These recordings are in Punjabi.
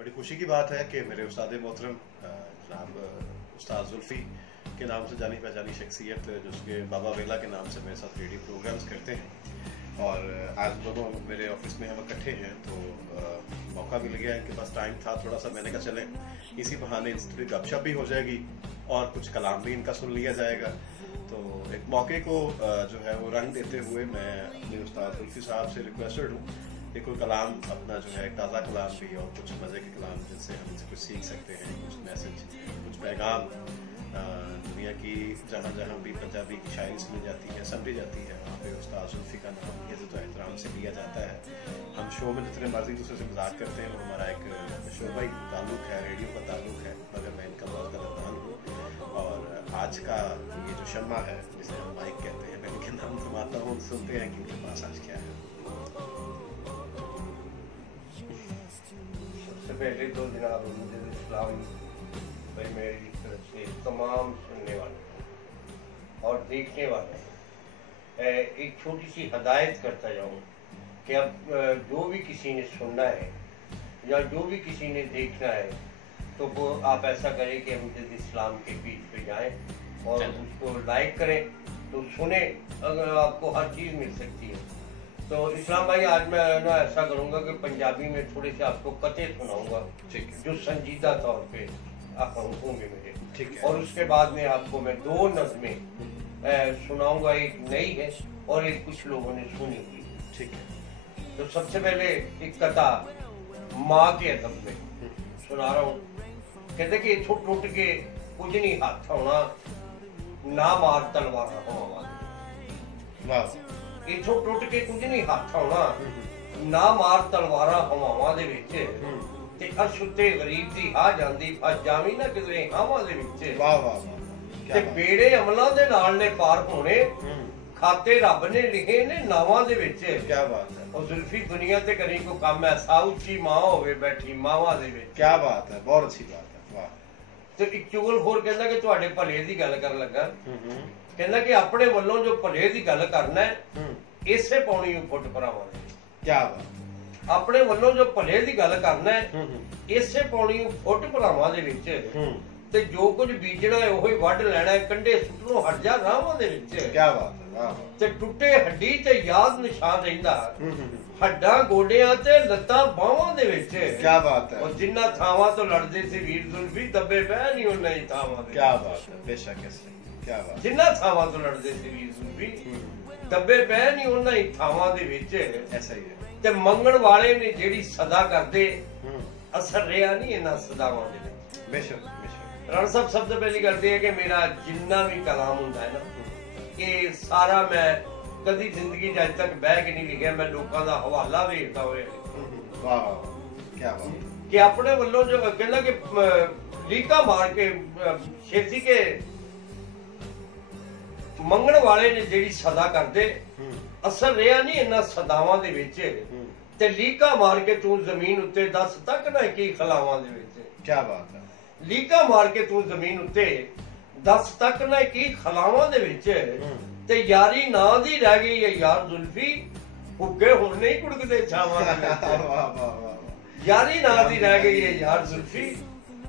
बड़ी खुशी की बात है कि मेरे उस्ताद मोहतरम जनाब उस्ताद जुल्फ़ी के नाम से जानी पहचानी शख्सियत जिसके बाबा वेला के नाम से मेरे साथ रेडियो प्रोग्राम्स करते हैं और आज दोनों मेरे ऑफिस में हम इकट्ठे हैं तो मौका मिल गया, इनके पास टाइम था थोड़ा सा, मैंने कहा चलें इसी बहाने थोड़ी गपशप भी हो जाएगी और कुछ कलाम भी इनका सुन लिया जाएगा। तो एक मौके को जो है वो रंग देते हुए मैं अपने उस्ताद जुल्फ़ी साहब से रिक्वेस्टेड हूँ कि कोई कलाम अपना जो है ताज़ा कलाम भी और कुछ मज़े के कलाम जिनसे हम इनसे कुछ सीख सकते हैं, कुछ मैसेज, कुछ पैगाम दुनिया की जहाँ जहाँ भी पंजाबी की शायरी सुनी जाती है, समझी जाती है, वहाँ पे उस्ताद जुल्फ़ी का नाम इज़्ज़त और एहतराम से लिया जाता है। हम शो में जितने मर्जी दूसरे से मजाक करते हैं वो हमारा एक शोबा ही ताल्लुक़ है, रेडियो का ताल्लुक़ है, मगर मैं इनका बहुत गलतमान हूँ। और आज का ये जो शम्मा है जिसे हम माइक कहते हैं, मैं इनके नाम घुमाता हूँ, सुनते हैं कि इनके पास आज क्या है। सबसे पहले तो जनाब मुझे इस्लाम भाई मेरी तरफ से तमाम सुनने वाले और देखने वाले एक छोटी सी हदायत करता जाऊँ कि अब जो भी किसी ने सुनना है या जो भी किसी ने देखना है तो वो आप ऐसा करें कि मुझे इस्लाम के बीच पे जाएं और उसको लाइक करें तो सुने, अगर आपको हर चीज़ मिल सकती है। तो इस्लाम भाई आज मैं ना ऐसा करूँगा कि पंजाबी में थोड़े से आपको कते सुनाऊंगा जो संजीदा तौर पे आप होंगे मेरे, ठीक है। और उसके बाद में आपको मैं दो नज़में सुनाऊंगा, एक नई है और एक कुछ लोगों ने सुनी हुई है, ठीक है। तो सबसे पहले एक कथा माँ के अदब में सुना रहा हूँ। कहते कि छुट टुट के कुछ नहीं हाथ होना ना मार तलवार हवा इथों टुट के कुछ नहीं हाथ होना ना मार तलवारा हवावां दे विच ते अशुते गरीब दी आ जांदी फस जावी ना किधरे हावां दे विच। वाह वाह वाह। ते बेड़े अमलां दे नाल ने पार होने खाते रब ने लिखे ने नावां दे विच। क्या बात है। और जुल्फी दुनिया ते करी को काम ऐसा उच्ची मां होवे बैठी मावां दे विच। क्या बात है, बहुत अच्छी बात है। वाह। ते एक चुगलखोर कहंदा कि तुहाडे भले दी गल कर लगा, कहंदा कि अपने वल्लों जो भले दी गल करना है इसे पाउणी फुट भरावां दे। क्या बात। अपने वल्लों जो भले दी गल करना है इसे पाउणी फुट भरावां दे विच ते जो कुछ बीजना है ओही वढ लेना है, कंडे सुटणों हट जा राहां दे विच। क्या बात है। वाह। ते टुੱਟੇ हड्डी ते याद निशान रहिंदा हड्डां गोडियां ते लत्तां बाहां दे विच। क्या बात है। और जिन्ना थावां तो लड़दे सी वीर जुल्फी दबे पै नहीं उन्ना ही थावां दे। क्या बात है, बेशक ऐसे। क्या बात। जिन्ना थावां तो लड़दे सी वीर जुल्फी दबे पै नहीं उन्ना ही थावां दे विच। ऐसा ही है। ते मंगण वाले ने जेड़ी सदा करदे असर रिहा नहीं इन्हां सदावां दे विच। बेशक बेशक। राणा साहब सबसे पहली गल है कि मेरा जिन्ना भी कलाम हुंदा है ना कि सारा मैं कदी जिंदगी अज तक बह के नहीं लिखिया, मैं लोगों का हवाला वेखदा होए। वाह वाह। क्या बात। कि अपने वल्लों जो कहना कि लीका मार के छेती के मंगण वाले ने जेड़ी सदा करदे असर रिहा नहीं इन्हां सदावां दे विच। ते लीका मार के तू जमीन उत्ते दस तक ना की खलावां दे विच। क्या बात है। लीका मार के तू जमीन उत्ते दस तक ना की खलावां दे विच। ते यारी ना दी रह गई है यार जुल्फी हुक्के हुण नहीं कुड़कदे छावां दे विच। वाह वाह वाह। यारी ना दी रह गई है यार जुल्फी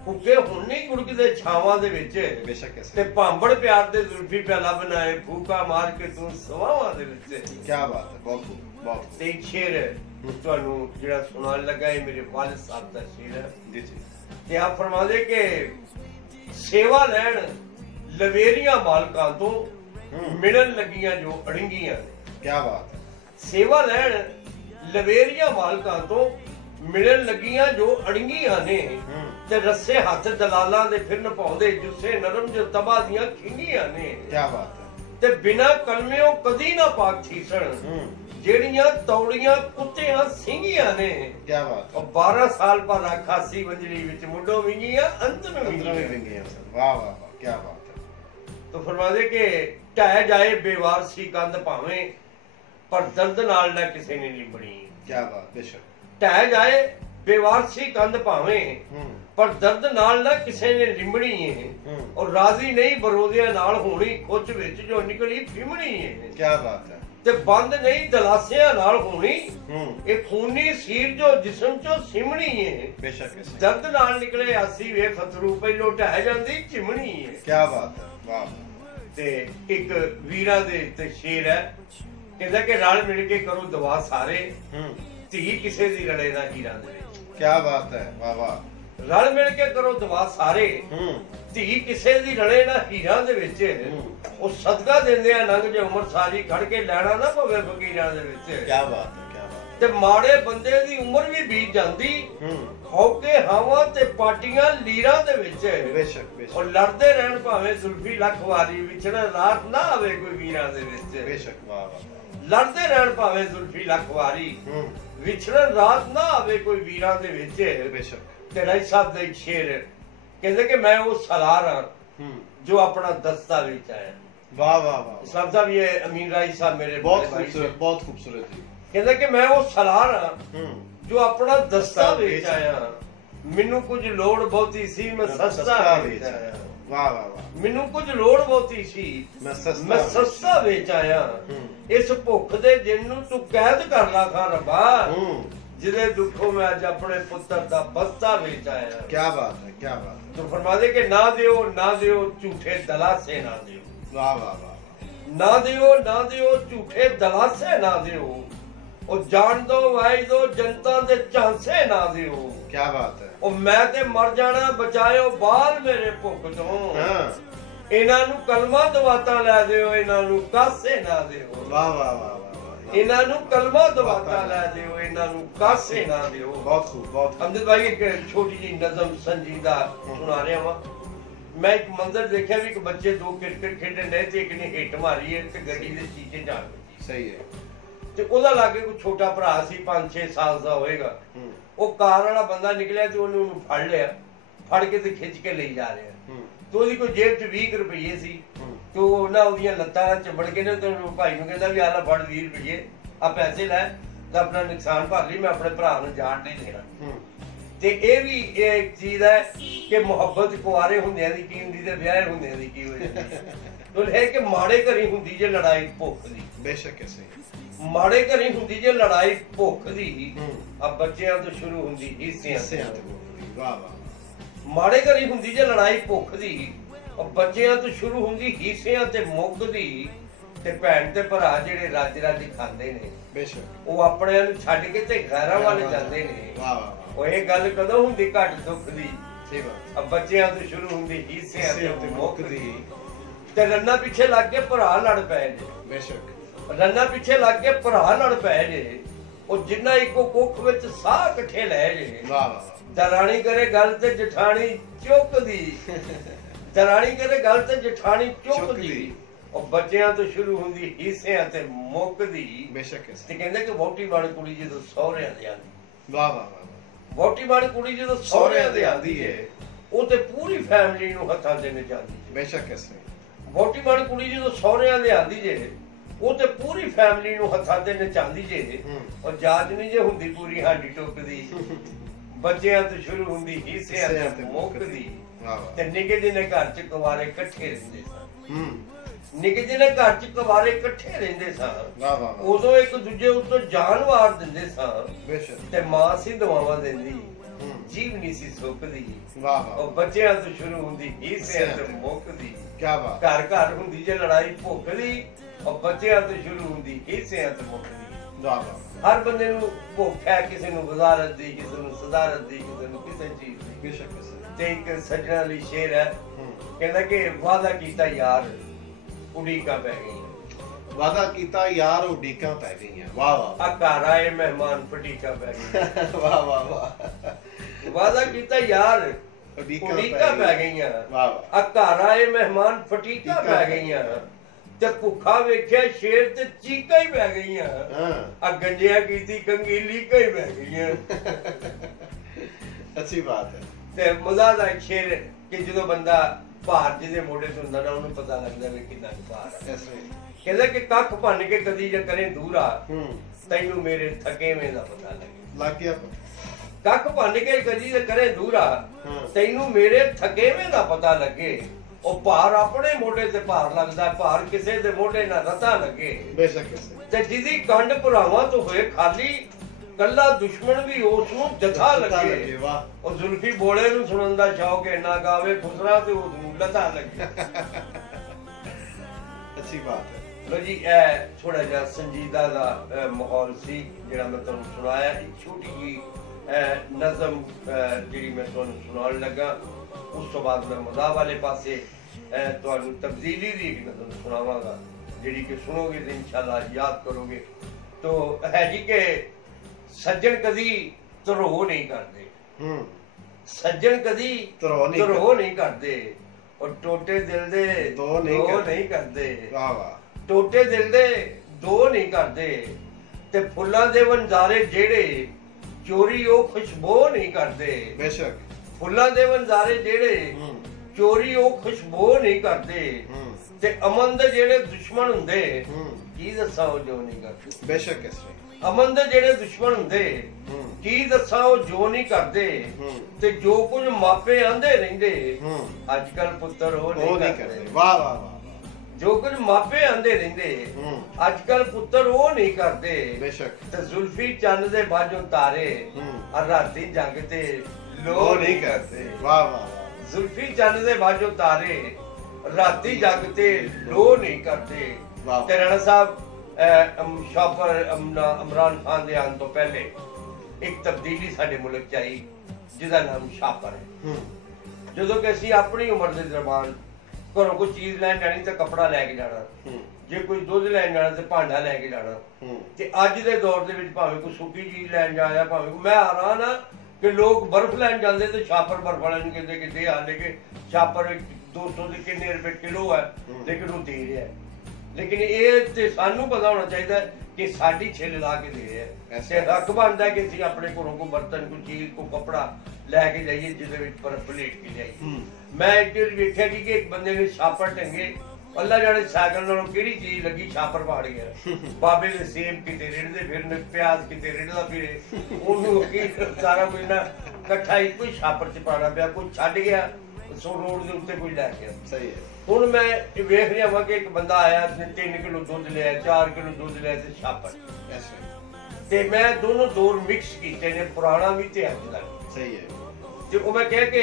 हुक्के हुण नहीं कुड़कदे छावां दे विच। बेशक ऐसे। ते भांबड़ प्यार दे जुल्फी पे लब नाए फूका मार के तू सवावां दे विच। क्या बात है, बहुत खूब बहुत खूब। ते शेर तुहानू जेड़ा सुनान लगा है मेरे वालिद साहब दा शेर है जी जी। ते आप फरमा दे के सेवा लैण लवेरियां मालकां तो मिलन लगियां जो अड़ंगियां। क्या बात है। सेवा लैण लवेरियां मालकां तो मिलन लगियां जो अड़ंगियां ने ते रस्से हथ दलालां दे फिरन पाउंदे जुस्से नरम जो तबा दियां खिंगियां ने। क्या बात है। ते बिना कलमियों कदी ना पाक थीसण जेड़ियां तौड़ियां कुत्तियां सिंगियां ने। क्या बात। और 12 साल पर राखासी वंजली विच मुंडो विंगियां अंत में विंगियां। वाह वाह वाह। क्या बात है। तो फरमा दे के ढह जाए बेवार सी कंध भावें पर दर्द नाल ना किसी ने लिंबड़ी। क्या बात। बेशक। ढह जाए बेवार सी कंध भावें पर दर्द नाल ना किसी ने लिंबड़ी है। और राजी नहीं बरोदियां नाल होनी खुच विच जो निकली फिमणी है। क्या बात है। ਤੇ ਬੰਦ ਨਹੀਂ ਦਲਾਸਿਆਂ ਨਾਲ ਹੋਣੀ। ਇਹ ਖੂਨੀ ਸੀਰ ਜੋ ਜਿਸਮ ਚੋਂ ਸਿਮਣੀ ਏ, ਬੇਸ਼ੱਕ ਹੈ, ਦਰਦ ਨਾਲ ਨਿਕਲੇ ਆਸੀ ਵੇ ਫਤਰੂ ਪਹਿਲੋਂ ਢਹਿ ਜਾਂਦੀ ਚਿਮਣੀ ਏ। ਕੀ ਬਾਤ ਹੈ, ਵਾਹ। ਤੇ ਇੱਕ ਵੀਰਾਂ ਦੇ ਤੇ ਸ਼ੇਰ ਹੈ, ਕਹਿੰਦਾ ਕਿ ਰਲ ਮਿਲ ਕੇ ਕਰੋ ਦੁਆ ਸਾਰੇ, ਧੀ ਕਿਸੇ ਦੀ ਰਲੇ ਨਾ ਹੀਰਾਂ ਦੇ ਵਿੱਚ। ਕੀ ਬਾਤ ਹੈ, ਵਾਹ ਵਾਹ। ਰਲ ਮਿਲ ਕੇ ਕਰੋ ਦੁਆ ਸਾਰੇ, ਧੀ ਕਿਸੇ ਦੀ ਰਲੇ ਨਾ ਹੀਰਾਂ ਦੇ ਵਿੱਚ। ਉਹ ਸਦਕਾ ਦਿੰਦੇ ਆ ਲੰਘ ਜੇ ਉਮਰ ਸਾਰੀ, ਖੜ ਕੇ ਲੈਣਾ ਨਾ ਪਵੇ ਫਕੀਰਾਂ ਦੇ ਵਿੱਚ। ਕੀ ਬਾਤ ਹੈ, ਕੀ ਬਾਤ। ਤੇ ਮਾੜੇ ਬੰਦੇ ਦੀ ਉਮਰ ਵੀ ਬੀਤ ਜਾਂਦੀ, ਹੌਕੇ ਹਾਵਾਂ ਤੇ ਪਾਟੀਆਂ ਲੀਰਾਂ ਦੇ ਵਿੱਚ। ਬੇਸ਼ੱਕ ਬੇਸ਼ੱਕ। ਉਹ ਲੜਦੇ ਰਹਿਣ ਭਾਵੇਂ ਜ਼ੁਲਫੀ ਲੱਖ ਵਾਰੀ, ਵਿਛੜਨ ਰਾਤ ਨਾ ਆਵੇ ਕੋਈ ਵੀਰਾਂ ਦੇ ਵਿੱਚ। ਬੇਸ਼ੱਕ, ਵਾਹ ਵਾਹ। ਲੜਦੇ ਰਹਿਣ ਭਾਵੇਂ ਜ਼ੁਲਫੀ ਲੱਖ ਵਾਰੀ, ਵਿਛੜਨ ਰਾਤ ਨਾ ਆਵੇ ਕੋਈ ਵੀਰਾਂ ਦੇ ਵਿੱਚ। ਬੇਸ਼ੱਕ। ਤੇ ਰਾਈ ਸਾਹਿਬ ਦਾ ਇੱਕ ਸ਼ੇਰ ਕਹਿੰਦੇ ਕਿ ਮੈਂ ਉਹ ਸਲਾਰ ਹਾਂ ਜੋ ਆਪਣਾ ਦਸਤਾ ਵਿੱਚ ਆਇਆ। ਵਾਹ ਵਾਹ ਵਾਹ। ਸਾਹਿਬ ਦਾ ਵੀ ਇਹ ਅਮੀਨ ਰਾਈ ਸਾਹਿਬ ਮੇਰੇ ਬਹੁਤ ਖੂਬਸੂਰਤ, ਬਹੁਤ ਖੂਬਸੂਰਤ ਜੀ। ਕਹਿੰਦਾ ਕਿ ਮੈਂ ਉਹ ਸਲਾਰ ਹਾਂ ਜੋ ਆਪਣਾ ਦਸਤਾ ਵਿੱਚ ਆਇਆ। ਮੈਨੂੰ ਕੁਝ ਲੋੜ ਬਹੁਤੀ ਸੀ, ਮੈਂ ਸਸਤਾ ਵਿੱਚ ਆਇਆ। ਵਾਹ ਵਾਹ ਵਾਹ। ਮੈਨੂੰ ਕੁਝ ਲੋੜ ਬਹੁਤੀ ਸੀ, ਮੈਂ ਸਸਤਾ ਵਿੱਚ ਆਇਆ। ਇਸ ਭੁੱਖ ਦੇ ਜਿੰਨ ਨੂੰ ਤੂੰ ਕੈਦ ਕਰ ਲਾ ਖਾਂ ਰੱਬਾ, ਜਿਹਦੇ ਦੁੱਖੋਂ ਮੈਂ ਅੱਜ ਆਪਣੇ ਪੁੱਤਰ ਦਾ ਬਸਤਾ ਵਿੱਚ ਆਇਆ। ਕੀ ਬਾਤ ਹੈ, ਕੀ ਬਾਤ ਹੈ। ਤੂੰ ਫਰਮਾ ਦੇ ਕਿ ਨਾ ਦਿਓ ਨਾ ਦਿਓ ਝੂਠੇ ਦਲਾਸੇ ਨਾ ਦਿਓ। ਵਾਹ ਵਾਹ ਵਾਹ। ਨਾ ਦਿਓ ਨਾ ਦਿਓ ਝੂਠੇ ਦਲਾਸੇ ਨਾ ਦਿਓ। ਉਹ ਜਾਣ ਦੋ ਵਾਈ ਦੋ ਜਨਤਾ ਦੇ ਝਾਂਸੇ ਨਾ ਦਿਓ। ਕੀ ਬਾਤ ਹੈ। ਉਹ ਮੈਂ ਤੇ ਮਰ ਜਾਣਾ, ਬਚਾਇਓ ਬਾਲ ਮੇਰੇ ਭੁੱਖ ਤੋਂ। ਇਹਨਾਂ ਨੂੰ ਕਲਮਾ ਦਵਾਤਾ ਲੈ ਦਿਓ, ਇਹਨਾਂ ਨੂੰ ਕਾਸੇ ਨਾ ਦਿਓ। ਵਾਹ ਵਾਹ ਵਾਹ। ਇਹਨਾਂ ਨੂੰ ਕਲਮਾ ਦਵਾਤਾ ਲੈ ਦਿਓ, ਇਹਨਾਂ ਨੂੰ ਕਾਸੇ ਨਾ ਦਿਓ। ਬਹੁਤ ਖੂਬ, ਬਹੁਤ। ਅਮਜਦ ਭਾਈ ਇੱਕ ਛੋਟੀ ਜਿਹੀ ਨਜ਼ਮ ਸੰਜੀਦਾ ਸੁਣਾ ਰਿਹਾ ਵਾਂ। ਮੈਂ ਇੱਕ ਮੰਜ਼ਰ ਦੇਖਿਆ ਵੀ ਇੱਕ ਬੱਚੇ ਦੋ ਕ੍ਰਿਕਟ ਖੇਡਣ ਡਏ ਤੇ ਇੱਕ ਨੇ ਹਿੱਟ ਮਾਰੀ ਹੈ ਤੇ ਗੱਡੀ ਦੇ ਸ਼ੀਸ਼ੇ ਜਾਣ ਗਈ। ਸਹੀ ਹੈ। ਤੇ ਉਹਦਾ ਲਾਗੇ ਕੋਈ ਛੋਟਾ ਭਰਾ ਸੀ, 5-6 ਸਾਲ ਦਾ ਹੋਏਗਾ। ਉਹ ਕਾਰ ਵਾਲਾ ਬੰਦਾ ਨਿਕਲਿਆ ਤੇ ਉਹਨੂੰ ਫੜ ਲਿਆ, ਫੜ ਕੇ ਤੇ ਖਿੱਚ ਕੇ ਲਈ ਜਾ ਰਿਹਾ। ਤੇ ਉਹਦੀ ਕੋਈ ਜੇਬ 'ਚ 20 ਰੁਪਏ ਸੀ। ਤੇ ਉਹ ਨਾ ਉਹਦੀਆਂ ਲੱਤਾਂ ਚਿੰਬੜ ਕੇ ਨੇ ਤੇ ਭਾਈ ਨੂੰ ਕਹਿੰਦਾ ਵੀ ਆਹ ਲੈ ਫੜ 20 ਰੁਪਏ, ਆ ਪੈਸੇ ਲੈ ਤੇ ਆਪਣਾ ਨੁਕਸਾਨ ਭਰ ਲਈ, ਮੈਂ ਆਪਣੇ ਭਰਾ ਨੂੰ ਜਾਣ ਨਹੀਂ ਦੇਣਾ। ਤੇ ਇਹ ਵੀ ਇੱਕ ਚੀਜ਼ ਹੈ ਕਿ ਮੁਹੱਬਤ ਕੁਆਰੇ ਹੁੰਦਿਆਂ ਦੀ ਕੀ ਹੁੰਦੀ ਤੇ ਵਿਆਹ ਹੁੰਦਿਆਂ ਦੀ ਕੀ ਹੋ ਜਾਂਦੀ। ਉਹ ਹੈ ਕਿ ਮਾੜੇ ਘਰੀ ਹੁੰਦੀ ਜੇ ਲੜਾਈ ਭੁੱਖ ਦੀ। ਬੇਸ਼ੱਕ ਹੈ, ਸਹੀ। ਮਾੜੇ ਘਰੀ ਹੁੰਦੀ ਜੇ ਲੜਾਈ ਭੁੱਖ ਦੀ, ਆ ਬੱਚਿਆਂ ਤੋਂ ਸ਼ੁਰੂ ਹੁੰਦੀ ਹਿੱਸਿਆਂ ਤੇ। ਵਾਹ ਵਾਹ। ਮਾੜੇ ਘਰੀ ਹੁੰਦੀ ਜੇ ਲੜਾਈ ਭੁੱਖ ਦੀ, ਬੱਚਿਆਂ ਤੋਂ ਸ਼ੁਰੂ ਹੁੰਦੀ ਹਿੱਸਿਆਂ ਤੇ ਮੁੱਕਦੀ। ਤੇ ਭੈਣ ਤੇ ਭਰਾ ਜਿਹੜੇ ਰੱਜ ਰੱਜ ਖਾਂਦੇ ਨੇ, ਬੇਸ਼ੱਕ, ਉਹ ਆਪਣਿਆਂ ਨੂੰ ਛੱਡ ਕੇ ਤੇ ਘਰਾਂ ਵਾਲੇ ਜਾਂਦੇ ਨੇ। ਵਾਹ ਵਾਹ। ਉਹ ਇਹ ਗੱਲ ਕਦੋਂ ਹੁੰਦੀ ਘੱਟ ਦੁੱਖ ਦੀ, ਸਹੀ ਬਾਤ। ਆ ਬੱਚਿਆਂ ਤੋਂ ਸ਼ੁਰੂ ਹੁੰਦੀ ਹਿੱਸਿਆਂ ਤੇ ਮੁੱਕਦੀ। ਤੇ ਰੰਨਾ ਪਿੱਛੇ ਲੱਗ ਕੇ ਭਰਾ ਲੜ ਪਏ ਜੇ। ਬੇਸ਼ੱਕ। ਰੰਨਾ ਪਿੱਛੇ ਲੱਗ ਕੇ ਭਰਾ ਲੜ ਪਏ ਜੇ। ਉਹ ਜਿੰਨਾ ਇੱਕੋ ਕੁੱਖ ਵਿੱਚ ਸਾਹ ਇਕੱਠੇ ਲੈ ਜੇ। ਵਾਹ ਵਾਹ। ਦਰਾਣੀ ਕਰੇ ਗੱਲ ਤੇ ਜਠਾਣੀ ਚੁੱਕਦੀ, ਦਰਾਣੀ ਕਰੇ ਗੱਲ ਤੇ ਜਠਾਣੀ ਚੁੱਕਦੀ। ਉਹ ਬੱਚਿਆਂ ਤੋਂ ਸ਼ੁਰੂ ਹੁੰਦੀ ਹਿੱਸਿਆਂ ਤੇ ਮੁੱਕਦੀ। ਬੇਸ਼ੱਕ ਹੈ। ਤੇ ਕਹਿੰਦੇ ਕਿ ਵਹੁਟੀ ਵਾਲੀ ਕੁੜੀ ਜਦੋਂ ਸਹੁਰਿਆਂ ਦੇ ਆਉਂਦੀ, ਵਾਹ ਵਾਹ ਵਾਹ। ਵਹੁਟੀ ਵਾਲੀ ਕੁੜੀ ਜਦੋਂ ਸਹੁਰਿਆਂ ਦੇ ਆਉਂਦੀ ਹੈ, ਉਹ ਤੇ ਪੂਰੀ ਫੈਮਿਲੀ ਨੂੰ ਹੱਥਾਂ ਤੇ ਨਚਾਉਂਦੀ ਜੇ। ਬੇਸ਼ੱਕ ਹੈ। ਵਹੁਟੀ ਵਾਲੀ ਕੁੜੀ ਜਦੋਂ ਸਹੁਰਿਆਂ ਦੇ ਆਉਂਦੀ ਜੇ, ਉਹ ਤੇ ਪੂਰੀ ਫੈਮਿਲੀ ਨੂੰ ਹੱਥਾਂ ਤੇ ਨਚਾਉਂਦੀ ਜੇ। ਉਹ ਜਾਤ ਨਹੀਂ ਜੇ ਹੁੰਦੀ ਪੂਰੀ ਹਾਂਡੀ ਟੁੱਕਦੀ। ਬੱਚਿਆਂ ਤੋਂ ਸ਼ੁਰੂ ਹੁੰਦੀ ਹਿੱਸਿਆਂ ਤੇ ਮੁੱਕਦੀ। ਤੇ ਨਿੱਕੇ ਜਿਹੇ ਘਰ ਚ ਕੁਆਰੇ ਇਕੱਠੇ ਰਹਿੰਦੇ ਸਨ। ਨਿੱਕੇ ਜਿਹੇ ਘਰ ਚ ਕੁਆਰੇ ਇਕੱਠੇ ਰਹਿੰਦੇ ਸਨ। ਉਦੋਂ ਇੱਕ ਦੂਜੇ ਉੱਤੋਂ ਜਾਨ ਵਾਰ ਦਿੰਦੇ ਸਨ। ਤੇ ਮਾਂ ਸੀ ਦੁਆਵਾਂ ਦਿੰਦੀ, ਜੀਵ ਨਹੀਂ ਸੀ ਸੁੱਕਦੀ। ਉਹ ਬੱਚਿਆਂ ਤੋਂ ਸ਼ੁਰੂ ਹੁੰਦੀ ਹਿੱਸਿਆਂ ਤੇ ਮੁੱਕਦੀ। ਘਰ ਘਰ ਹੁੰਦੀ ਜੇ ਲੜਾਈ ਭੁੱਖ ਦੀ, ਉਹ ਬੱਚਿਆਂ ਤੋਂ ਸ਼ੁਰੂ ਹੁੰਦੀ ਹਿੱਸਿਆਂ ਤੇ ਮੁੱਕਦੀ। ਹਰ ਬੰਦੇ ਨੂੰ ਭੁੱਖ ਹੈ, ਕਿਸੇ ਨੂੰ ਵਜ਼ਾਰਤ ਦੀ, ਕਿਸੇ ਨੂੰ ਸਦਾਰਤ ਦੀ, ਕਿਸੇ ਨੂੰ ਕਿਸੇ ਚੀਜ਼ ਦੀ। ਤੇ ਇੱਕ ਸੱਜਣਾ ਲਈ ਸ਼ੇਰ ਹੈ, ਕਹਿੰਦਾ ਕਿ ਵਾਅਦਾ ਕੀਤਾ ਯਾਰ ਉਡੀਕਾਂ ਪੈ ਗਈਆਂ। ਵਾਅਦਾ ਕੀਤਾ ਯਾਰ ਉਡੀਕਾਂ ਪੈ ਗਈਆਂ। ਵਾਹ ਵਾਹ। ਆ ਘਰ ਆਏ ਮਹਿਮਾਨ ਫਟੀਕਾਂ ਪੈ ਗਈਆਂ। ਵਾਹ ਵਾਹ ਵਾਹ। ਵਾਅਦਾ ਕੀਤਾ ਯਾਰ ਉਡੀਕਾਂ ਪੈ ਗਈਆਂ। ਆ ਘਰ ਆਏ ਮਹਿਮਾਨ ਫਟੀਕਾਂ ਪੈ ਗਈਆਂ। ਤੇ ਭੁੱਖਾ ਵੇਖਿਆ ਸ਼ੇਰ ਤੇ ਚੀਕਾਂ ਹੀ ਪੈ ਗਈਆਂ। ਆ ਗੰਜਿਆ ਕੀਤੀ ਕੰਗੀ ਲੀਕਾਂ ਹੀ ਪੈ ਗਈਆਂ। ਅੱਛੀ ਬਾਤ ਹੈ। ਤੇ ਮਜ਼ਾ ਦਾ ਸ਼ੇਰ ਕਿ ਜਦੋਂ ਬੰਦਾ ਭਾਰ ਜਿਹਦੇ ਮੋਢੇ ਤੋਂ ਹੁੰਦਾ ਨਾ, ਉਹਨੂੰ ਪਤਾ ਲੱਗਦਾ ਵੀ ਕਿੰਨਾ ਭਾਰ ਹੈ। ਕਹਿੰਦਾ ਕਿ ਕੱਖ ਭੰਨ ਕੇ ਕਦੀ ਜੇ ਕਰੇ ਦੂਰਾ, ਤੈਨੂੰ ਮੇਰੇ ਥਕੇਵੇਂ ਦਾ ਪਤਾ ਲੱਗ ਗਿਆ। ਕੱਖ ਭੰਨ ਕੇ ਕਦੀ ਜੇ ਕਰੇ ਦੂਰਾ, ਤੈਨੂੰ ਮੇਰੇ ਥਕੇਵੇਂ ਦਾ ਪਤਾ ਲੱਗੇ। ਉਹ ਭਾਰ ਆਪਣੇ ਮੋਢੇ ਤੇ ਭਾਰ ਲੱਗਦਾ, ਭਾਰ ਕਿਸੇ ਦੇ ਮੋਢੇ ਨਾਲ ਰਤਾ ਲੱਗੇ। ਬੇਸ਼ੱਕ ਤੇ ਜਿਹਦੀ ਕੰਡ ਭਰਾਵਾਂ ਤੋਂ ਹੋਏ ਖਾਲੀ, ਕੱਲਾ ਦੁਸ਼ਮਣ ਵੀ ਉਸ ਨੂੰ ਜਥਾ ਲੱਗੇ। ਵਾਹ। ਉਹ ਜ਼ੁਲਫੀ ਬੋਲੇ ਨੂੰ ਸੁਣਨ ਦਾ ਸ਼ੌਕ ਇੰਨਾ ਗਾਵੇ ਖੁਸਰਾ ਤੇ ਉਸ ਨੂੰ ਲਤਾ ਲੱਗੇ। ਅੱਛੀ ਬਾਤ ਹੈ। ਲੋ ਜੀ, ਇਹ ਥੋੜਾ ਜਿਹਾ ਸੰਜੀਦਾ ਦਾ ਮਾਹੌਲ ਸੀ ਜਿਹੜਾ ਮੈਂ ਤੁਹਾਨੂੰ ਸੁਣਾਇਆ। ਇੱਕ ਛੋਟੀ ਜੀ ਨਜ਼ਮ ਜਿਹੜੀ ਮੈਂ ਤੁਹਾਨੂੰ ਸੁਣਾਉਣ ਲੱਗਾ। ਉਸ ਤੋਂ ਬਾਅਦ ਮੈਂ ਮਜ਼ਾਹ ਵਾਲੇ ਪਾਸੇ ਤੁਹਾਨੂੰ ਤਬਦੀਲੀ ਦੀ ਇੱਕ ਨਜ਼ਮ ਸੁਣਾਵਾਂਗਾ, ਜਿਹੜੀ ਕਿ ਸੁਣੋਗੇ ਤੇ ਇਨਸ਼ਾਅੱਲਾ ਯਾਦ ਕਰੋਗੇ। तो है जी के सज्जन कदी ਧਰੋਹ नहीं करते, सज्जन कदी ਧਰੋਹ नहीं करते, और टोटे दिल दे दो नहीं करते, टोटे दिल दे दो नहीं करते, ते फुल्लां दे वंजारे जेड़े चोरी ओ खुशबू नहीं करते। बेशक फुल्लां दे वंजारे जेड़े चोरी ओ खुशबू नहीं करते, ते अमन दे जेड़े दुश्मन हुंदे की दस्सां ओ जो नहीं करते। बेशक अमन दे जेड़े दुश्मन हुंदे की दस्सां ओ जो नहीं करते, ते जो कुछ मापे आंदे रहिंदे अजकल पुत्तर ओ नहीं करते। वाह वाह वाह। जो कुछ मापे आंदे रहिंदे अजकल पुत्तर ओ नहीं करते। बेशक ते जुल्फी चंद दे बाजों तारे और राती जग ते लो नहीं करते। वाह वाह। जुल्फी चंद दे बाजों तारे राती जग ते लो नहीं करते। ਤੇ ਰਾਣਾ ਸਾਹਿਬ ਸ਼ਾਫਰ ਇਮਰਾਨ ਖਾਨ ਦੇ ਆਉਣ ਤੋਂ ਪਹਿਲੇ ਇੱਕ ਤਬਦੀਲੀ ਸਾਡੇ ਮੁਲਕ ਚ ਆਈ ਜਿਹਦਾ ਨਾਮ ਸ਼ਾਫਰ ਹੈ। ਜਦੋਂ ਕਿ ਅਸੀਂ ਆਪਣੀ ਉਮਰ ਦੇ ਦਰਮਿਆਨ ਘਰੋਂ ਕੋਈ ਚੀਜ਼ ਲੈਣ ਜਾਣੀ ਤਾਂ ਕੱਪੜਾ ਲੈ ਕੇ ਜਾਣਾ, ਜੇ ਕੋਈ ਦੁੱਧ ਲੈਣ ਜਾਣਾ ਤੇ ਭਾਂਡਾ ਲੈ ਕੇ ਜਾਣਾ। ਤੇ ਅੱਜ ਦੇ ਦੌਰ ਦੇ ਵਿੱਚ ਭਾਵੇਂ ਕੋਈ ਸੁੱਕੀ ਚੀਜ਼ ਲੈਣ ਜਾਇਆ, ਭਾਵੇਂ ਮੈਂ ਹੈਰਾਨ ਆ ਕਿ ਲੋਕ ਬਰਫ਼ ਲੈਣ ਜਾਂਦੇ ਤੇ ਸ਼ਾਫਰ ਬਰਫ਼ ਵਾਲੇ ਨੂੰ ਕਹਿੰਦੇ ਕਿ ਹਾਲੇ ਕਿ ਸ਼ਾਫਰ 200 ਦੇ ਕਿੰਨੇ ਰੁਪਏ ਕਿਲੋ ਹੈ, ਲੇਕਿਨ ਉਹ ਦੇ ਰਿਹਾ। लेकिन ये ते सानू पता होना चाहिए कि साडी छिल ला के दे रहे हैं। हक बनता है कि असं अपने घरों को बर्तन को चीज को कपड़ा लैके जाइए जिस बर्फ लेट के जाइए। मैं एक वेख्या कि एक बंदे ने छापर टंगे, अल्लाह जाने साइकिल नालों किहड़ी चीज लगी छापर पाड़ गया। बाबे ने सेब किते रिड़दे फिरन, प्याज किते रिड़दा फिरे, उन्होंने सारा कुछ ना इकट्ठा एक ही छापर च पाना पिया। कोई छड्ड गया सो रोड के उत्ते कोई लै गया। सही है। ਹੁਣ ਮੈਂ ਵੇਖ ਰਿਹਾ ਵਾਂ ਕਿ ਇੱਕ ਬੰਦਾ ਆਇਆ, 3 ਕਿਲੋ ਦੁੱਧ ਲਿਆ, 4 ਕਿਲੋ ਦੁੱਧ ਲਿਆ ਤੇ ਛਾਪਰ, ਤੇ ਮੈਂ ਦੋਨੋਂ ਦੌਰ ਮਿਕਸ ਕੀਤੇ ਨੇ, ਪੁਰਾਣਾ ਵੀ ਤੇ ਅੱਜ ਦਾ ਵੀ। ਸਹੀ ਹੈ। ਤੇ ਉਹ ਮੈਂ ਕਿਹਾ ਕਿ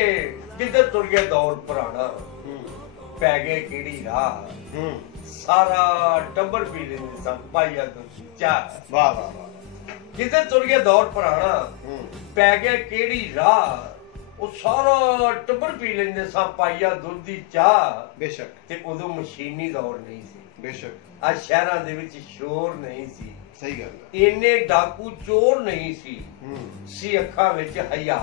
ਕਿੱਧਰ ਤੁਰ ਗਿਆ ਦੌਰ ਪੁਰਾਣਾ, ਪੈ ਗਏ ਕਿਹੜੀ ਰਾਹ, ਸਾਰਾ ਟੱਬਰ ਪੀ ਲੈਂਦੇ ਸਨ ਪਾਈਆ ਤੋਂ ਚਾਹ। ਵਾਹ ਵਾਹ ਵਾਹ। ਕਿੱਧਰ ਤੁਰ ਗਿਆ ਦੌਰ ਪੁਰਾਣਾ, ਪੈ ਗਿਆ ਕਿਹੜੀ ਰਾਹ, ਉਹ ਸਾਰਾ ਟੱਬਰ ਪੀ ਲੈਂਦੇ ਸਾਂ ਪਾਈਆ ਦੁੱਧ ਦੀ ਚਾਹ। ਬੇਸ਼ੱਕ। ਤੇ ਉਦੋਂ ਮਸ਼ੀਨੀ ਦੌਰ ਨਹੀਂ ਸੀ। ਬੇਸ਼ੱਕ। ਆ ਸ਼ਹਿਰਾਂ ਦੇ ਵਿੱਚ ਸ਼ੋਰ ਨਹੀਂ ਸੀ। ਸਹੀ ਗੱਲ ਹੈ। ਇੰਨੇ ਡਾਕੂ ਚੋਰ ਨਹੀਂ ਸੀ। ਸੀ ਅੱਖਾਂ ਵਿੱਚ ਹਯਾ।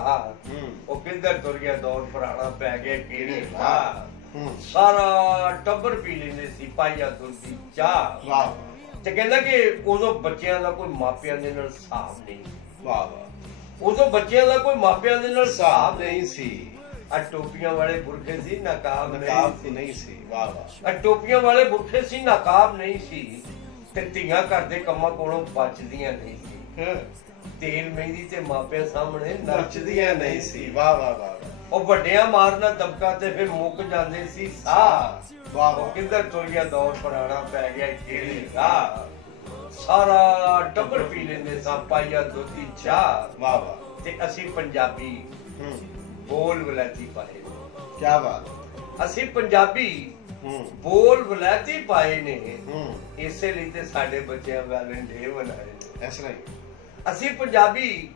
ਉਹ ਕਿੱਧਰ ਤੁਰ ਗਿਆ ਦੌਰ ਪੁਰਾਣਾ, ਪੈ ਗਿਆ ਕਿਹੜੀ ਰਾਹ, ਸਾਰਾ ਟੱਬਰ ਪੀ ਲੈਂਦੇ ਸੀ ਪਾਈਆ ਦੁੱਧ ਦੀ ਚਾਹ। ਵਾਹ। ਤੇ ਕਹਿੰਦਾ ਕਿ ਉਦੋਂ ਬੱਚਿਆਂ ਦਾ ਕੋਈ ਮਾਪਿਆਂ ਦੇ ਨਾਲ ਹਿਸਾਬ ਨਹੀਂ। ਵਾਹ ਵਾਹ। ਉਦੋਂ ਬੱਚਿਆਂ ਦਾ ਕੋਈ ਮਾਪਿਆਂ ਦੇ ਨਾਲ ਹਿਸਾਬ ਨਹੀਂ ਸੀ। ਆ ਟੋਪੀਆਂ ਵਾਲੇ ਬੁਰਖੇ ਸੀ, ਨਕਾਬ ਨਹੀਂ ਸੀ। ਵਾਹ ਵਾਹ। ਆ ਟੋਪੀਆਂ ਵਾਲੇ ਬੁਰਖੇ ਸੀ, ਨਕਾਬ ਨਹੀਂ ਸੀ, ਤੇ ਧੀਆਂ ਘਰ ਦੇ ਕੰਮਾਂ ਕੋਲੋਂ ਬਚਦੀਆਂ ਨਹੀਂ ਸੀ। ਤੇਲ ਮਹਿੰਦੀ ਤੇ ਮਾਪਿਆਂ ਸਾਹਮਣੇ ਨੱਚਦੀਆਂ ਨਹੀਂ ਸੀ। ਵਾਹ ਵਾਹ ਵਾਹ। ਉਹ ਵੱਡਿਆਂ ਮਾਰਨਾ ਦਬਕਾ ਤੇ ਫਿਰ ਮੁੱਕ ਜਾਂਦੇ ਸੀ ਸਾਹ। ਵਾਹ। ਉਹ ਕਿੱਧਰ ਤੁਰ ਗਿਆ ਦੌਰ ਪੁਰਾਣਾ, ਪੈ ਗਿਆ ਕਿਹੜੀ ਰਾਹ, ਸਾਰਾ ਟੱਬਰ ਪੀ ਲੈਂਦੇ ਸਾਂ ਪਾਈਆ ਦੁੱਧ ਦੀ ਚਾਹ। ਵਾਹ ਵਾਹ। ਤੇ ਅਸੀਂ ਪੰਜਾਬੀ ਬੋਲ ਵਲੈਤੀ ਪਾਏ। ਕੀ ਬਾਤ। ਅਸੀਂ ਪੰਜਾਬੀ ਬੋਲ ਵਲੈਤੀ ਪਾਏ ਨੇ, ਇਸੇ ਲਈ ਤੇ ਸਾਡੇ ਬੱਚਿਆਂ ਵੈਲੈਂਟਾਈਨ ਮਨਾਏ ਨੇ। ਇਸ ਲਈ ਅਸੀਂ ਪੰਜਾਬੀ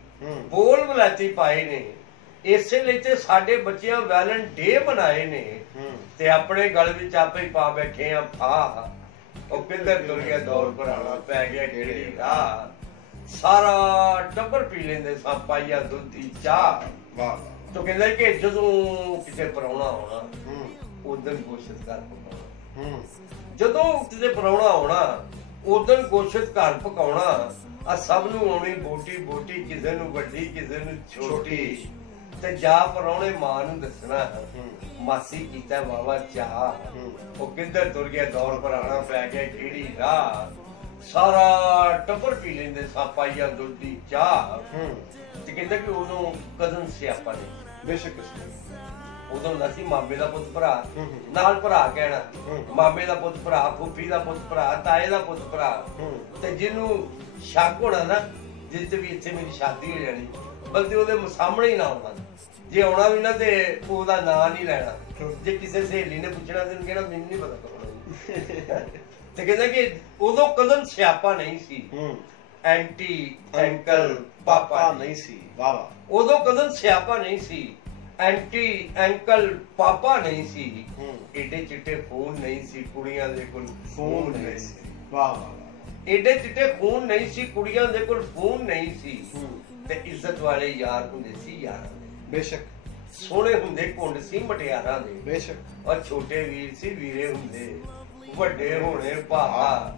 ਬੋਲ ਵਲੈਤੀ ਪਾਏ ਨੇ, ਇਸੇ ਲਈ ਤੇ ਸਾਡੇ ਬੱਚਿਆਂ ਵੈਲੈਂਟਾਈਨ ਮਨਾਏ ਨੇ, ਤੇ ਆਪਣੇ ਗਲ ਵਿੱਚ ਆਪੇ ਹੀ ਪਾ ਬੈਠੇ ਆ ਫਾ। ਉਹ ਕਿੱਧਰ ਤੁਰ ਗਿਆ ਦੌਰ ਪੁਰਾਣਾ, ਪੈ ਗਿਆ ਕਿਹੜੀ ਰਾਹ, ਸਾਰਾ ਟੱਬਰ ਪੀ ਲੈਂਦੇ ਸਾਂ ਪਾਈਆ ਦੁੱਧ ਦੀ ਚਾਹ। ਵਾਹ। ਤੋ ਕਹਿੰਦਾ ਕਿ ਜਦੋਂ ਕਿਤੇ ਪ੍ਰਾਹੁਣਾ ਆਉਣਾ ਉਦੋਂ ਗੋਸ਼ਤ ਘਰ ਪਕਾਉਣਾ, ਜਦੋਂ ਕਿਤੇ ਪ੍ਰਾਹੁਣਾ ਆਉਣਾ ਉਦੋਂ ਗੋਸ਼ਤ ਘਰ ਪਕਾਉਣਾ। ਆ ਸਭ ਨੂੰ ਆਉਣੀ ਬੋਟੀ ਬੋਟੀ, ਕਿਸੇ ਨੂੰ ਵੱਡੀ ਕਿਸੇ ਨੂੰ ਛੋਟੀ, ਤੇ ਜਾ ਪ੍ਰਾਹੁਣੇ ਮਾਂ ਨੂੰ ਦੱਸਣਾ ਮਾਸੀ ਕੀਤਾ ਵਾਵਾ ਚਾਹ। ਉਹ ਕਿੱਧਰ ਤੁਰ ਗਿਆ ਦੌਰ ਪੁਰਾਣਾ, ਪੈ ਗਿਆ ਕਿਹੜੀ ਰਾਹ, ਸਾਰਾ ਟੱਬਰ ਪੀ ਲੈਂਦੇ ਸਾਂ ਪਾਈਆ ਦੁੱਧ ਦੀ ਚਾਹ। ਤੇ ਕਹਿੰਦਾ ਕਿ ਉਦੋਂ ਕਦਨ ਸਿਆਪਾ ਨਹੀਂ। ਬੇਸ਼ੱਕ। ਉਦੋਂ ਹੁੰਦਾ ਸੀ ਮਾਮੇ ਦਾ ਪੁੱਤ ਭਰਾ, ਨਾਲ ਭਰਾ ਕਹਿਣਾ, ਮਾਮੇ ਦਾ ਪੁੱਤ ਭਰਾ, ਫੁੱਫੀ ਦਾ ਪੁੱਤ ਭਰਾ, ਤਾਏ ਦਾ ਪੁੱਤ ਭਰਾ। ਤੇ ਜਿਹਨੂੰ ਸ਼ੱਕ ਹੋਣਾ ਨਾ ਜਿੱਥੇ ਵੀ ਇੱਥੇ ਮੇਰੀ ਸ਼ਾਦੀ ਹੋ ਜਾਣੀ, ਬਲਕਿ ਉਹਦੇ ਸਾਹਮਣੇ ਹੀ ਨਾ ਆਉਣਾ, ਜੇ ਆਉਣਾ ਵੀ ਨਾ ਤੇ ਉਹਦਾ ਨਾਂ ਨਹੀਂ ਲੈਣਾ। ਜੇ ਕਿਸੇ ਸਹੇਲੀ ਨੇ ਪੁੱਛਣਾ ਤੇ ਕਹਿਣਾ ਮੈਨੂੰ ਨਹੀਂ ਪਤਾ ਕੌਣ। ਤੇ ਕਹਿੰਦਾ ਕਿ ਉਦੋਂ ਕਦਮ ਸਿਆਪਾ ਨਹੀਂ ਸੀ, ਐਂਟੀ ਅੰਕਲ ਪਾਪਾ ਨਹੀਂ ਸੀ। ਵਾਹ ਵਾਹ। ਉਦੋਂ ਕਦਮ ਸਿਆਪਾ ਨਹੀਂ ਸੀ, ਐਂਟੀ ਅੰਕਲ ਪਾਪਾ ਨਹੀਂ ਸੀ, ਏਡੇ ਚਿੱਟੇ ਖੂਨ ਨਹੀਂ ਸੀ ਕੁੜੀਆਂ ਦੇ ਕੋਲ ਫੋਨ ਨਹੀਂ ਸੀ। ਵਾਹ ਵਾਹ। ਏਡੇ ਚਿੱਟੇ ਖੂਨ ਨਹੀਂ ਸੀ ਕੁੜੀਆਂ ਦੇ ਕੋਲ ਫੋਨ ਨਹੀਂ ਸੀ, ਤੇ ਇੱਜ਼ਤ ਵਾਲੇ ਯਾਰ ਹੁੰਦੇ ਸੀ ਯਾਰਾਂ ਦੇ। ਬੇਸ਼ੱਕ। ਸੋਹਣੇ ਹੁੰਦੇ ਕੁੰਡ ਸੀ ਮਟਿਆਰਾਂ ਦੇ। ਬੇਸ਼ੱਕ। ਔਰ ਛੋਟੇ ਵੀਰ ਸੀ ਵੀਰੇ ਹੁੰਦੇ, ਵੱਡੇ ਹੋਣੇ ਭਾ।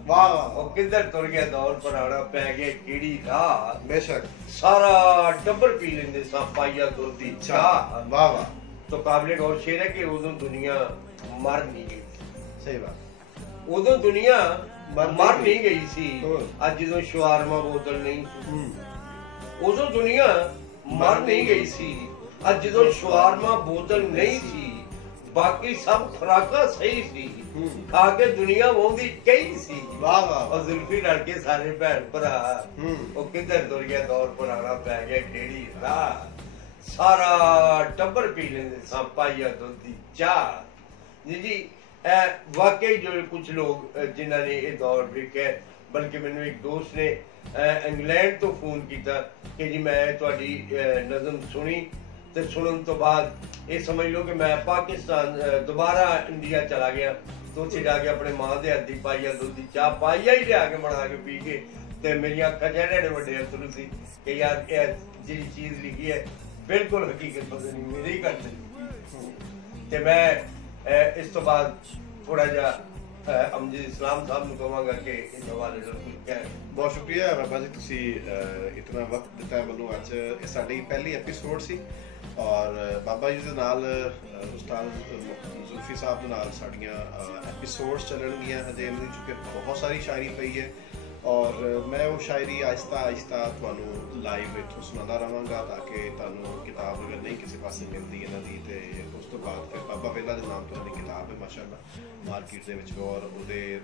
ਵਾਹ ਵਾਹ। ਉਹ ਕਿੱਧਰ ਤੁਰ ਗਿਆ ਦੌਰ ਪੁਰਾਣਾ, ਪੈ ਗਿਆ ਕਿਹੜੀ ਰਾਹ। ਬੇਸ਼ੱਕ। ਸਾਰਾ ਟੱਬਰ ਪੀ ਲੈਂਦੇ ਸਾਂ ਪਾਈਆ ਦੁੱਧ ਦੀ ਚਾਹ। ਵਾਹ ਵਾਹ। तो काबिल गौर शेर है कि उदों दुनिया मर नहीं गई। सही बात। उदों दुनिया मर नहीं गई सी। आज जो शवारमा बोतल नहीं, उदों दुनिया मर नहीं गई सी। आज जो शवारमा बोतल नहीं सी, बाकी सब खुराका सही सी, खा के दुनिया वोंदी कई सी। वाह वाह। और जुल्फी लड़के सारे भैन भरा, वो किधर तुर गया दौर पुराना, पै गया केड़ी राह। सारा टब्बर पी लेंदे सां पाइया दुध दी चाह। जी वाकई जो कुछ लोग जिन्हों ने ये दौर वेख्या, बल्कि मैंने एक दोस्त ने इंग्लैंड तो फोन किया कि जी मैं तुहाडी नज़म सुनी, तो सुनने तो बाद ये समझ लो कि मैं पाकिस्तान दोबारा इंडिया चला गया, तो उत्थे जाके अपने माँ के हथ दी पाइया दुध दी चाह पाइया ही लिया के बना के पी के, ते मेरी अक्खां जेडे वड्डे अथरू सी कि यार जी चीज़ लिखी है बिल्कुल हकीकत पता नहीं मेरे ही घर से। ते मैं इस तो बाद थोड़ा जा अमजद इस्लाम साहब ਨੂੰ ਕਹਾਂਗਾ ਕਿ ਇਸ ਹਵਾਲੇ ਨਾਲ ਕੁਝ ਕਹਿਣ। ਬਹੁਤ ਸ਼ੁਕਰੀਆ ਬਾਬਾ ਜੀ, ਤੁਸੀਂ ਇਤਨਾ ਵਕਤ ਦਿੱਤਾ ਮੈਨੂੰ। ਅੱਜ ਇਹ ਸਾਡੀ ਪਹਿਲੀ ਐਪੀਸੋਡ ਸੀ ਔਰ ਬਾਬਾ ਜੀ ਦੇ ਨਾਲ ਉਸਤਾਦ ਜ਼ੁਲਫੀ ਸਾਹਿਬ ਦੇ ਨਾਲ ਸਾਡੀਆਂ ਐਪੀਸੋਡਸ ਚੱਲਣਗੀਆਂ। ਹਜੇ ਇਹਨਾਂ ਦੀ ਚੁੱਕੇ ਬਹੁਤ ਸਾਰੀ ਸ਼ਾਇਰੀ ਪਈ ਹੈ ਔਰ ਮੈਂ ਉਹ ਸ਼ਾਇਰੀ ਆਹਿਸਤਾ ਆਹਿਸਤਾ ਤੁਹਾਨੂੰ ਲਾਈਵ ਇੱਥੋਂ ਸੁਣਾਉਂਦਾ ਰਹਾਂਗਾ ਤਾਂ ਕਿ ਤੁਹਾਨੂੰ ਕਿਤਾਬ ਅਗਰ ਨਹੀਂ ਕਿਸੇ ਪਾਸੇ ਮਿਲਦੀ ਇਹਨਾਂ ਦੀ, ਤੇ ਉਸ ਤੋਂ ਬਾਅਦ ਫਿਰ ਬਾਬਾ ਵੇਲਾ ਦੇ ਨਾਮ ਤੋਂ ਇਹਨਾਂ ਦੀ ਕਿਤਾਬ ਹੈ ਮਾਸ਼ਾਅੱਲਾ ਮਾਰਕੀਟ ਦੇ ਵਿੱਚ। ਔਰ ਉਹਦੇ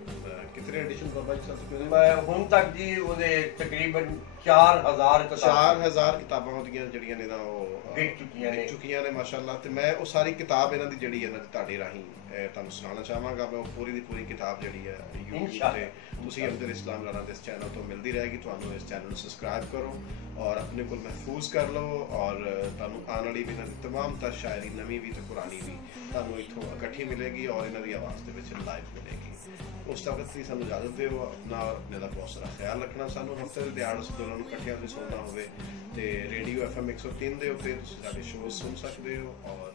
ਕਿਤਨੇ ਐਡੀਸ਼ਨ ਬਾਬਾ ਜੀ ਸਾਹਿਬ? ਮੈਂ ਹੁਣ ਤੱਕ ਜੀ ਉਹਦੇ ਤਕਰੀਬਨ 4000 ਕਿਤਾਬਾਂ ਉਹਦੀਆਂ ਜਿਹੜੀਆਂ ਨੇ ਨਾ ਉਹ ਵਿਕ ਚੁੱਕੀਆਂ ਨੇ ਮਾਸ਼ਾਅੱਲਾ। ਤੇ ਮੈਂ ਉਹ ਸਾਰੀ ਕਿਤਾਬ ਇਹਨਾਂ ਦੀ ਜਿਹੜੀ ਇਹਨਾਂ ਦੀ ਤੁਹਾਡੇ ਰਾਹੀਂ ਤੁਹਾਨੂੰ ਸੁਣਾਉਣਾ ਚਾਹਾਂਗਾ। ਮੈਂ ਉਹ ਪੂਰੀ ਦੀ ਪੂਰੀ ਕਿਤਾਬ ਜਿਹੜੀ ਹੈ YouTube ਤੇ ਤੁਸੀਂ ਅਮਜਦ ਇਸਲਾਮ ਰਾਣਾ ਦੇ ਇਸ ਚੈਨਲ ਤੋਂ ਮਿਲਦੀ ਰਹੇਗੀ। ਤੁਹਾਨੂੰ ਇਸ ਚੈਨਲ ਨੂੰ ਸਬਸਕ੍ਰਾइब ਕਰੋ ਔਰ ਆਪਣੇ ਕੋਲ महफूज कर लो और ਤੁਹਾਨੂੰ ਆਉਣ ਵਾਲੀ ਵੀ ਇਹਨਾਂ ਦੀ तमाम तर शायरी ਨਵੀਂ ਵੀ ਤੇ ਪੁਰਾਣੀ ਵੀ ਤੁਹਾਨੂੰ ਇੱਥੋਂ ਇਕੱਠੀ ਮਿਲੇਗੀ ਔਰ ਇਹਨਾਂ ਦੀ ਆਵਾਜ਼ ਦੇ ਵਿੱਚ ਲਾਈਵ ਮਿਲੇਗੀ। ਉਸ ਵਕਤ ਦੀ ਸਾਨੂੰ ਇਜਾਜ਼ਤ ਦਿਓ। ਆਪਣਾ ਆਪਣੇ ਦਾ ਬਹੁਤ ਸਾਰਾ ਖਿਆਲ ਰੱਖਣਾ। ਸਾਨੂੰ ਹਫਤੇ ਦੇ ਦਿਹਾੜ ਉਸ ਦੋਨਾਂ ਨੂੰ ਇਕੱਠਿਆਂ ਤੇ ਸੁਣਨਾ ਹੋਵੇ ਤੇ ਰੇਡੀਓ FM 103 ਦੇ ਉੱਤੇ ਤੁਸੀਂ ਸਾਡੇ ਸ਼ੋਅ ਸੁਣ ਸਕਦੇ ਹੋ ਔਰ